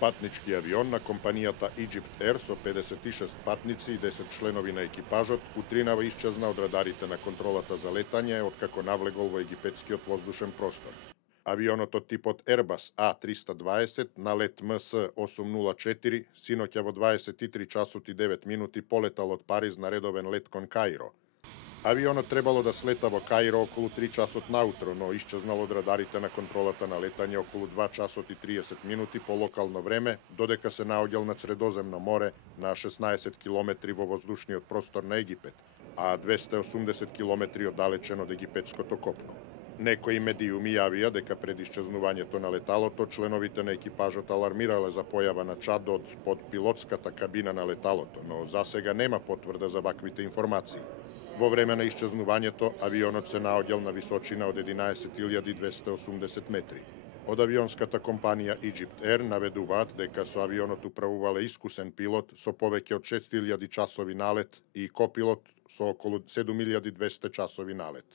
Патнички авион на компанијата Egypt Air со 56 патници и 10 членови на екипажот утринава исчезна од радарите на контролата за летање откако навлегол во египетскиот воздушен простор. Авионот од типот Airbus A320 на лет МС-804 синоќа во 23 часот и 9 минути полетал од Париз на редовен лет кон Каиро. Авионот требало да слета во Каиро околу 3 часот наутро, но исчезнал од радарите на контролата на летање околу 2 часот и 30 минути по локално време, додека се наоѓал на Средоземно море на 16 километри во воздушниот простор на Египет, а 280 километри оддалечен од египетското копно. Некои медиуми јавија дека пред исчезнувањето на леталото, членовите на екипажот алармирале за појава на чадот под пилотската кабина на леталото, но засега нема потврда за ваквите информации. Во време на исчезнувањето, авионот се наоѓал на височина од 11.280 метри. Од авионската компанија Egypt Air наведуваат дека со авионот управувале искусен пилот со повеќе од 6.000 часови налет и копилот со околу 7.200 часови налет.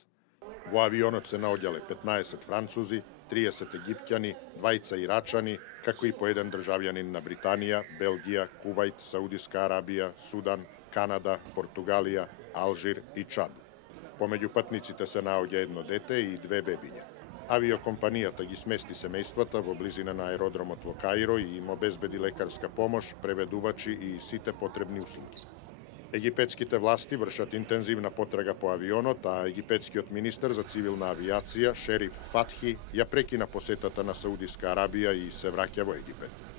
Во авионот се наоѓале 15 французи, 30 египтјани, 2 ирачани, како и по еден државјанин на Британија, Белгија, Кувајт, Саудиска Арабија, Судан, Канада, Португалија, Алжир и Чад. Помеѓу патниците се наоѓа едно дете и 2 бебиња. Авиокомпанијата ги смести семејствата во близина на аеродромот во Каиро и им обезбеди лекарска помош, преведувачи и сите потребни услуги. Египетските власти вршат интензивна потрага по авионот, а египетскиот министер за цивилна авиација Шериф Фатхи ја прекина посетата на Саудиска Арабија и се враќа во Египет.